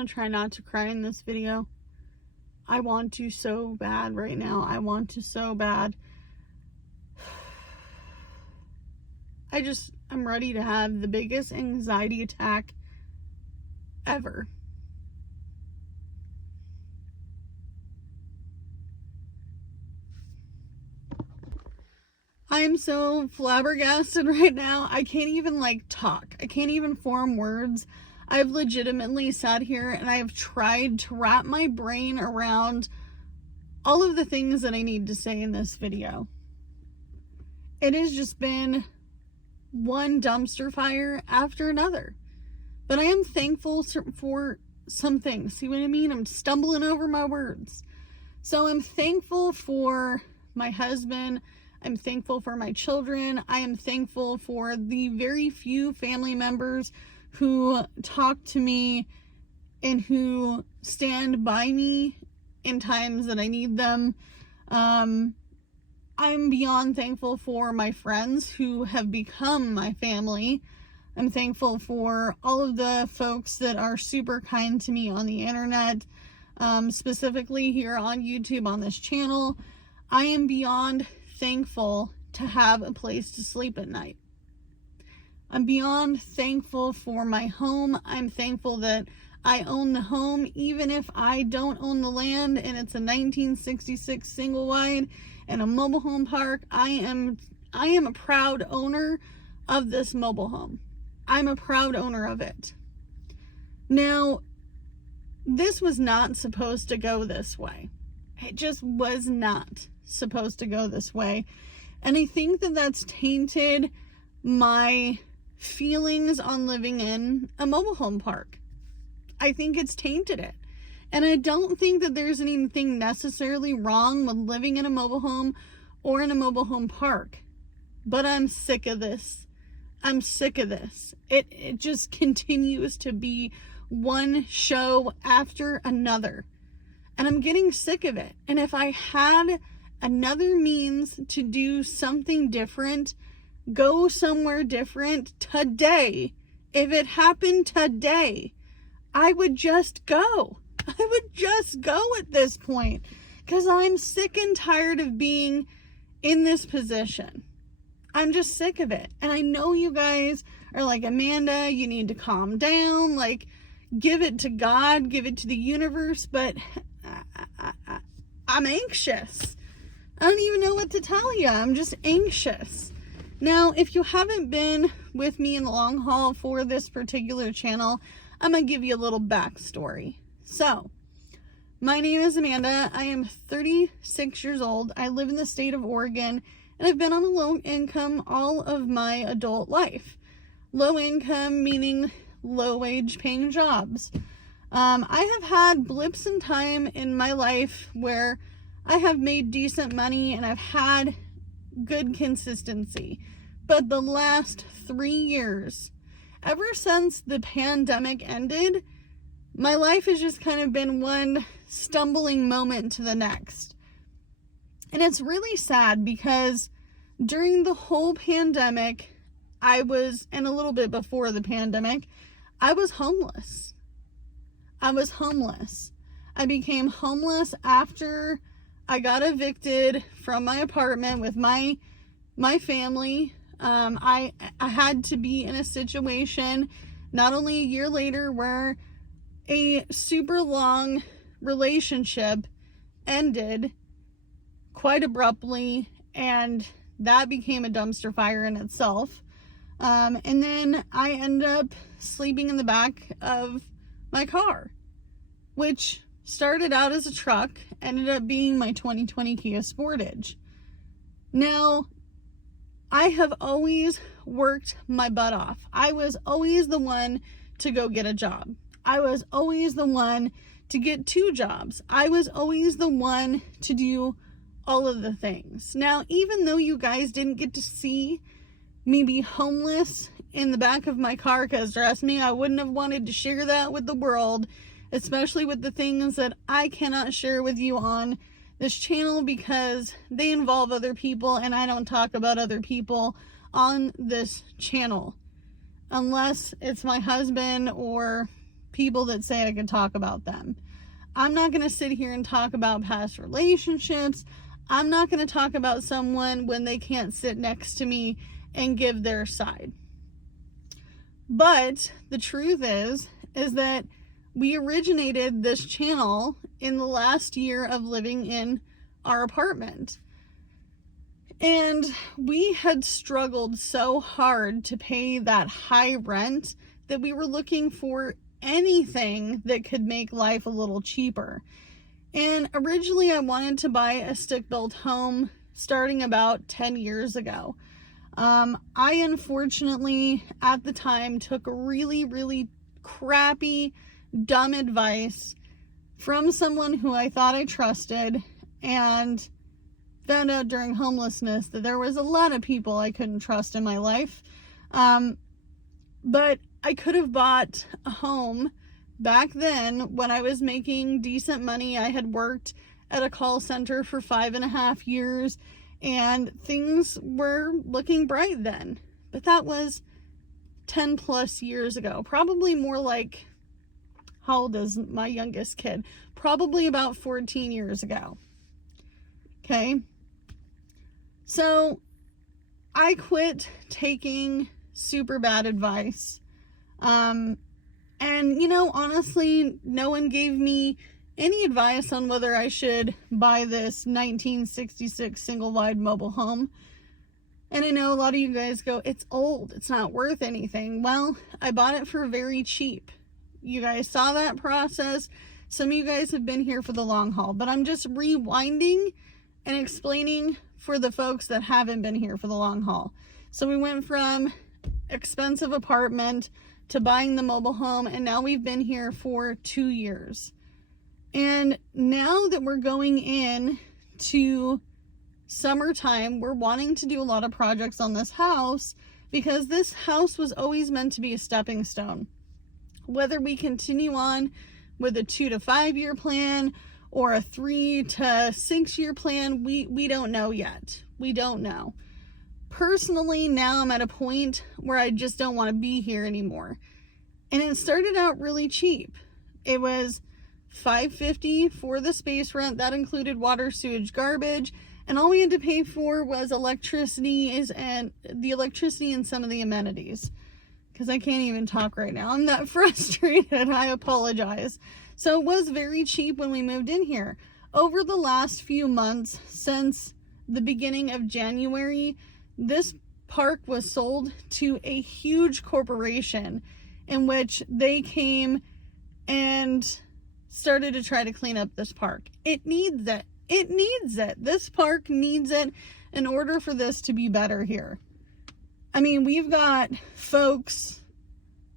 going to try not to cry in this video. I want to so bad right now. I want to so bad. I'm ready to have the biggest anxiety attack ever. I am so flabbergasted right now. I can't even talk. I can't even form words. I've legitimately sat here and I've tried to wrap my brain around all of the things that I need to say in this video. It has just been one dumpster fire after another. But I am thankful for some things. See what I mean? I'm stumbling over my words. So I'm thankful for my husband. I'm thankful for my children. I am thankful for the very few family members who talk to me and who stand by me in times that I need them. I'm beyond thankful for my friends who have become my family. I'm thankful for all of the folks that are super kind to me on the internet, specifically here on YouTube on this channel. I am beyond thankful to have a place to sleep at night. I'm beyond thankful for my home. I'm thankful that I own the home, even if I don't own the land and it's a 1966 single wide and a mobile home park. I am a proud owner of this mobile home. I'm a proud owner of it. Now, this was not supposed to go this way. It just was not supposed to go this way. And I think that that's tainted my feelings on living in a mobile home park. I think it's tainted it. And I don't think that there's anything necessarily wrong with living in a mobile home or in a mobile home park. But I'm sick of this. I'm sick of this. It just continues to be one show after another. And I'm getting sick of it. And if I had another means to do something different, go somewhere different today, if it happened today, I would just go. I would just go at this point, because I'm sick and tired of being in this position. I'm just sick of it. And I know you guys are like, Amanda, you need to calm down. Like, give it to God, give it to the universe. But I'm anxious. I don't even know what to tell you. I'm just anxious. Now, if you haven't been with me in the long haul for this particular channel, I'm going to give you a little backstory. So, my name is Amanda. I am 36 years old. I live in the state of Oregon, and I've been on a low income all of my adult life. Low income meaning low wage paying jobs. I have had blips in time in my life where I have made decent money and I've had good consistency. But the last 3 years, ever since the pandemic ended, my life has just kind of been one stumbling moment to the next. And it's really sad because during the whole pandemic, and a little bit before the pandemic, I was homeless. I became homeless after I got evicted from my apartment with my family. I had to be in a situation not only a year later where a super long relationship ended quite abruptly, and that became a dumpster fire in itself. And then I ended up sleeping in the back of my car, which started out as a truck, ended up being my 2020 Kia Sportage. Now, I have always worked my butt off. I was always the one to go get a job. I was always the one to get 2 jobs. I was always the one to do all of the things. Now, even though you guys didn't get to see me be homeless in the back of my car, because trust me, I wouldn't have wanted to share that with the world, especially with the things that I cannot share with you on this channel because they involve other people, and I don't talk about other people on this channel unless it's my husband or people that say I could talk about them. I'm not going to sit here and talk about past relationships. I'm not going to talk about someone when they can't sit next to me and give their side. But the truth is that we originated this channel in the last year of living in our apartment. And we had struggled so hard to pay that high rent that we were looking for anything that could make life a little cheaper. And originally I wanted to buy a stick-built home starting about 10 years ago. I unfortunately at the time took really, really crappy, dumb advice from someone who I thought I trusted, and found out during homelessness that there was a lot of people I couldn't trust in my life. But I could have bought a home back then when I was making decent money. I had worked at a call center for 5.5 years and things were looking bright then. But that was 10 plus years ago. Probably more like, how old is my youngest kid? Probably about 14 years ago. Okay. So I quit taking super bad advice. And honestly, no one gave me any advice on whether I should buy this 1966 single wide mobile home. And I know a lot of you guys go, it's old, it's not worth anything. Well, I bought it for very cheap. You guys saw that process. Some of you guys have been here for the long haul, but I'm just rewinding and explaining for the folks that haven't been here for the long haul. So we went from expensive apartment to buying the mobile home, and now we've been here for 2 years. And now that we're going in to summertime, we're wanting to do a lot of projects on this house because this house was always meant to be a stepping stone. Whether we continue on with a 2 to 5 year plan or a 3 to 6 year plan, we don't know yet. We don't know. Personally, now I'm at a point where I just don't want to be here anymore. And it started out really cheap. It was $550 for the space rent. That included water, sewage, garbage, and all we had to pay for was electricity and some of the amenities. Because I can't even talk right now. I'm that frustrated. I apologize. So it was very cheap when we moved in here. Over the last few months, since the beginning of January, this park was sold to a huge corporation in which they came and started to try to clean up this park. It needs it. It needs it. This park needs it in order for this to be better here. I mean, we've got folks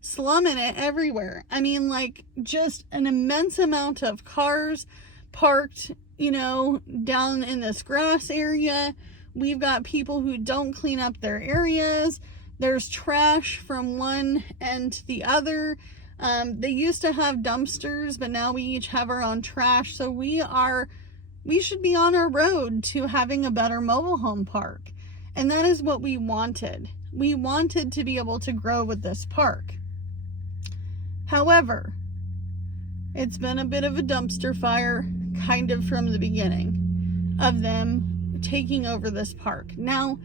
slumming it everywhere. I mean, like, just an immense amount of cars parked, down in this grass area. We've got people who don't clean up their areas. There's trash from one end to the other. They used to have dumpsters, but now we each have our own trash. So we should be on our road to having a better mobile home park. And that is what we wanted. We wanted to be able to grow with this park. However, it's been a bit of a dumpster fire kind of from the beginning of them taking over this park. Now,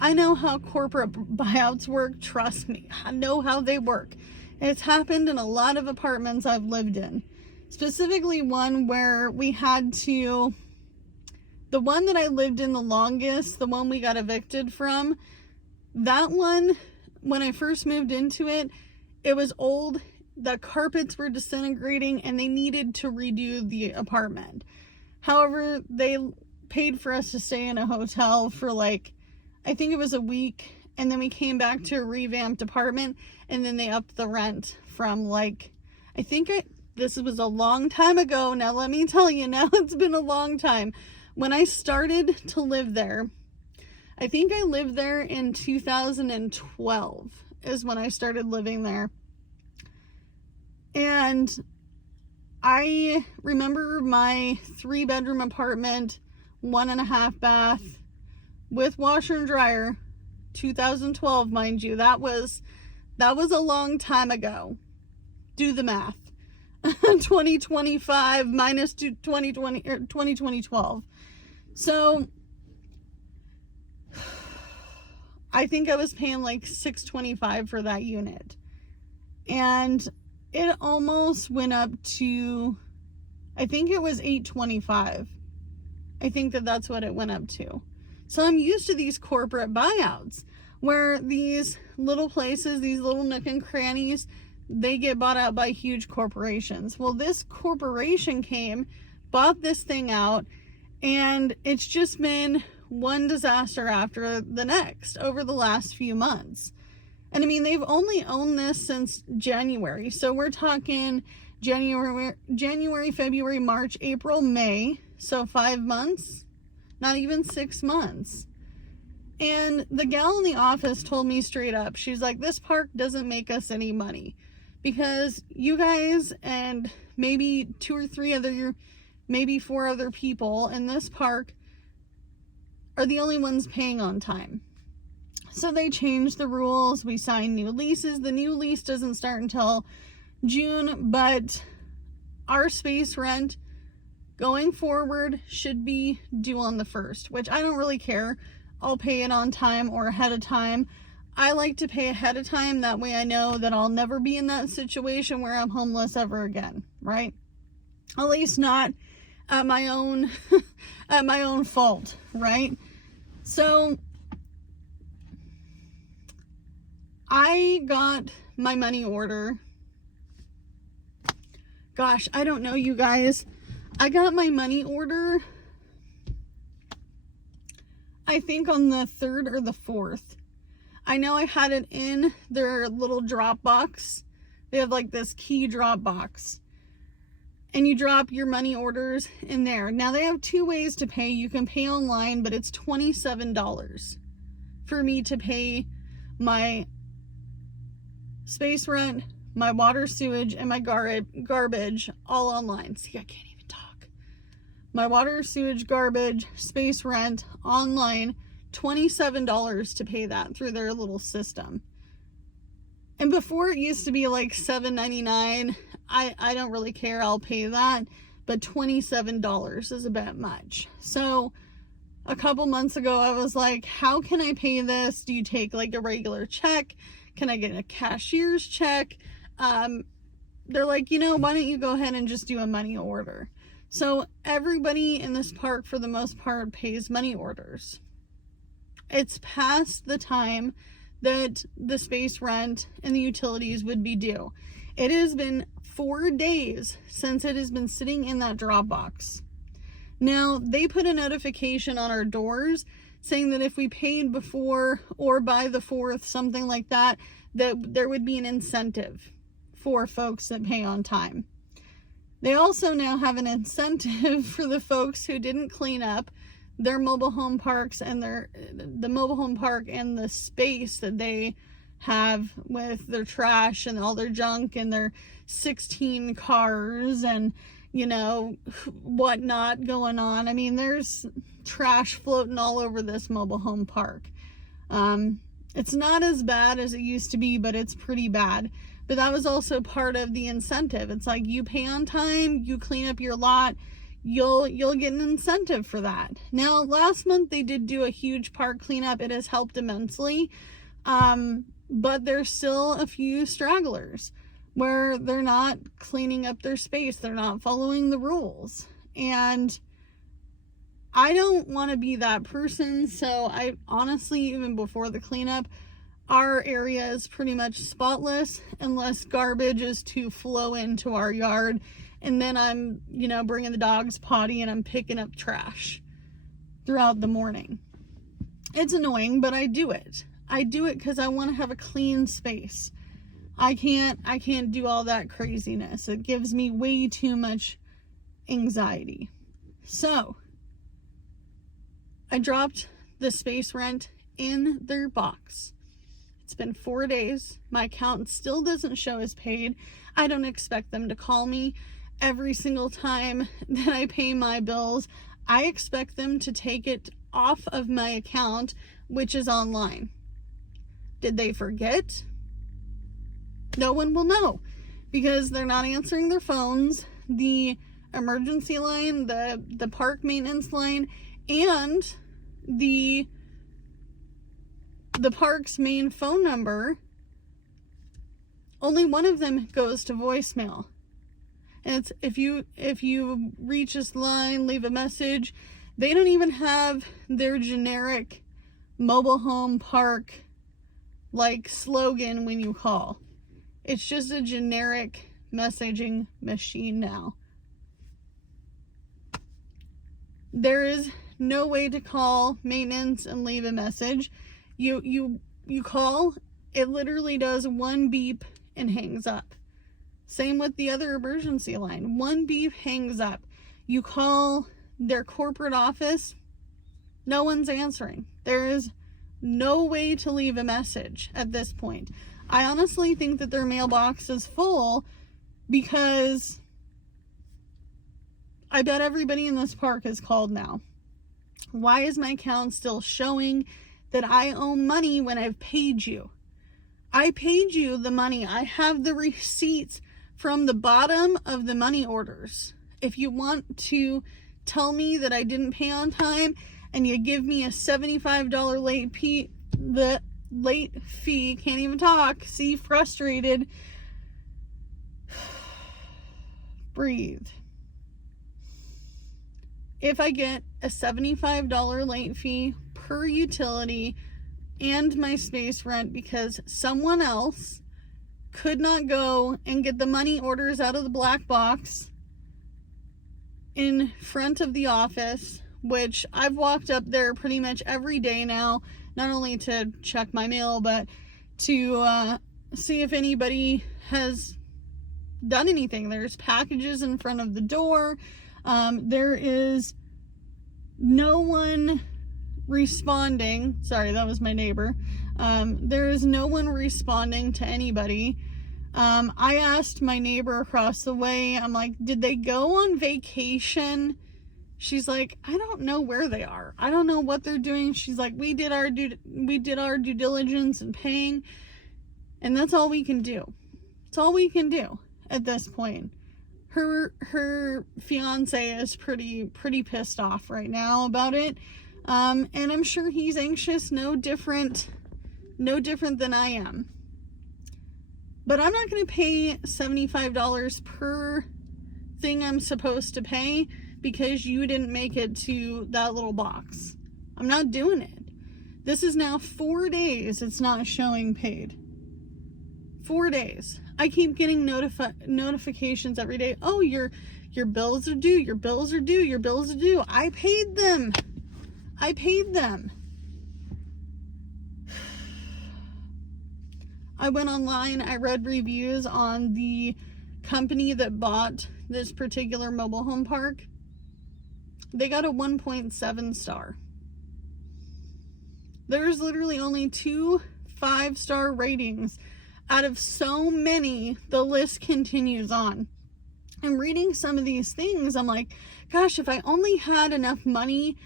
I know how corporate buyouts work. Trust me, I know how they work. It's happened in a lot of apartments I've lived in. Specifically one where we had to, the one that I lived in the longest, the one we got evicted from, that one, when I first moved into it, it was old, the carpets were disintegrating, and they needed to redo the apartment. However, they paid for us to stay in a hotel for I think it was a week, and then we came back to a revamped apartment, and then they upped the rent from this was a long time ago. Now let me tell you, now it's been a long time. When I started to live there, I think I lived there in 2012 is when I started living there. And I remember my 3-bedroom apartment, 1.5 bath with washer and dryer, 2012, mind you. That was a long time ago. Do the math. 2025 minus 2020 or 2012. So I think I was paying like $625 for that unit. And it almost went up to, I think it was $825. I think that's what it went up to. So I'm used to these corporate buyouts where these little places, these little nook and crannies, they get bought out by huge corporations. Well, this corporation came, bought this thing out, and it's just been one disaster after the next over the last few months. And I mean, they've only owned this since January. So we're talking January, February, March, April, May. So 5 months, not even 6 months. And the gal in the office told me straight up, she's like, this park doesn't make us any money because you guys and maybe 2 or 3 other, maybe 4 other people in this park are the only ones paying on time. So they changed the rules. We signed new leases. The new lease doesn't start until June, but our space rent going forward should be due on the 1st, which I don't really care. I'll pay it on time or ahead of time. I like to pay ahead of time. That way I know that I'll never be in that situation where I'm homeless ever again, right? At least not at my own, at my own fault, right? So I got my money order. Gosh, I don't know, you guys. I got my money order, I think on the 3rd or the 4th. I know I had it in their little drop box. They have like this key drop box. And you drop your money orders in there. Now they have 2 ways to pay. You can pay online, but it's $27 for me to pay my space rent, my water, sewage, and my garbage all online. See, I can't even talk. My water, sewage, garbage, space rent online, $27 to pay that through their little system. And before it used to be like $7.99. I don't really care. I'll pay that. But $27 is a bit much. So a couple months ago, I was like, how can I pay this? Do you take like a regular check? Can I get a cashier's check? They're like, you know, why don't you go ahead and just do a money order? So everybody in this park, for the most part, pays money orders. It's past the time that the space rent and the utilities would be due. It has been 4 days since it has been sitting in that drop box. Now, they put a notification on our doors saying that if we paid before or by the 4th, something like that, that there would be an incentive for folks that pay on time. They also now have an incentive for the folks who didn't clean up their mobile home parks and the mobile home park and the space that they have with their trash and all their junk and their 16 cars and, you know, whatnot going on. I mean, there's trash floating all over this mobile home park. It's not as bad as it used to be, but it's pretty bad. But that was also part of the incentive. It's like, you pay on time, you clean up your lot, you'll get an incentive for that. Now, last month they did do a huge park cleanup. It has helped immensely. But there's still a few stragglers where they're not cleaning up their space. They're not following the rules. And I don't want to be that person. So I honestly, even before the cleanup, our area is pretty much spotless unless garbage is to flow into our yard. And then I'm, you know, bringing the dog's potty and I'm picking up trash throughout the morning. It's annoying, but I do it. I do it because I want to have a clean space. I can't do all that craziness. It gives me way too much anxiety. So I dropped the space rent in their box. It's been 4 days. My account still doesn't show as paid. I don't expect them to call me every single time that I pay my bills. I expect them to take it off of my account, which is online. Did they forget? No one will know. because they're not answering their phones. The emergency line, the park maintenance line, and the park's main phone number, only one of them goes to voicemail. And it's if you reach this line, leave a message. They don't even have their generic mobile home park like slogan when you call. It's just a generic messaging machine now. There is no way to call maintenance and leave a message. You call, it literally does one beep and hangs up. Same with the other emergency line. One beep, hangs up. You call their corporate office, no one's answering. There is no way to leave a message at this point. I honestly think that their mailbox is full because I bet everybody in this park is called now. Why is my account still showing that I owe money when I've paid you? I paid you the money. I have the receipts from the bottom of the money orders. If you want to tell me that I didn't pay on time and you give me a $75 late fee, can't even talk, see, frustrated, breathe. If I get a $75 late fee per utility and my space rent because someone else could not go and get the money orders out of the black box in front of the office, which I've walked up there pretty much every day now, not only to check my mail, but to see if anybody has done anything. There's packages in front of the door. There is no one responding. Sorry, that was my neighbor. There is no one responding to anybody. I asked my neighbor across the way, I'm like, did they go on vacation? She's like, I don't know where they are. I don't know what they're doing. She's like, we did our due diligence and paying, and that's all we can do. It's all we can do at this point. Her fiance is pretty pissed off right now about it. And I'm sure he's anxious, no different than I am. But I'm not going to pay $75 per thing I'm supposed to pay because you didn't make it to that little box. I'm not doing it. This is now 4 days it's not showing paid. 4 days. I keep getting notifications every day. Oh, your bills are due. Your bills are due. Your bills are due. I paid them. I paid them. I went online. I read reviews on the company that bought this particular mobile home park. They got a 1.7 star. There's literally only 2 5-star ratings. Out of so many, the list continues on. I'm reading some of these things. I'm like, gosh, if I only had enough money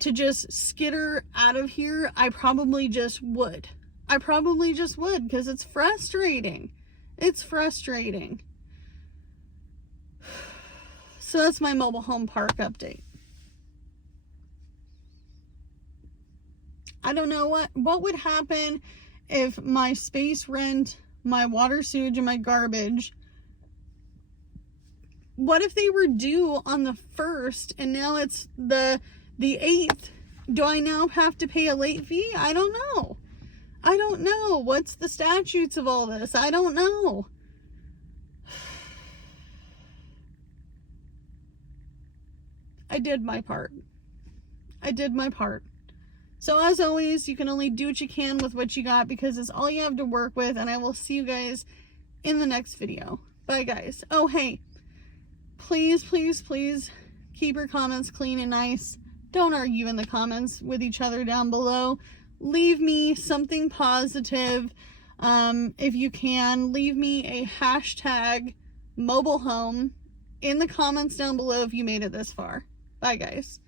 to just skitter out of here, I probably just would. I probably just would, because it's frustrating. It's frustrating. So that's my mobile home park update. I don't know what would happen if my space rent, my water, sewage, and my garbage, what if they were due on the 1st and now it's the 8th? Do I now have to pay a late fee? I don't know. I don't know. What's the statutes of all this? I don't know. I did my part. I did my part. So as always, you can only do what you can with what you got because it's all you have to work with, and I will see you guys in the next video. Bye, guys. Oh, hey, please, please, please keep your comments clean and nice. Don't argue in the comments with each other down below. Leave me something positive. If you can, leave me a hashtag mobile home in the comments down below if you made it this far. Bye, guys.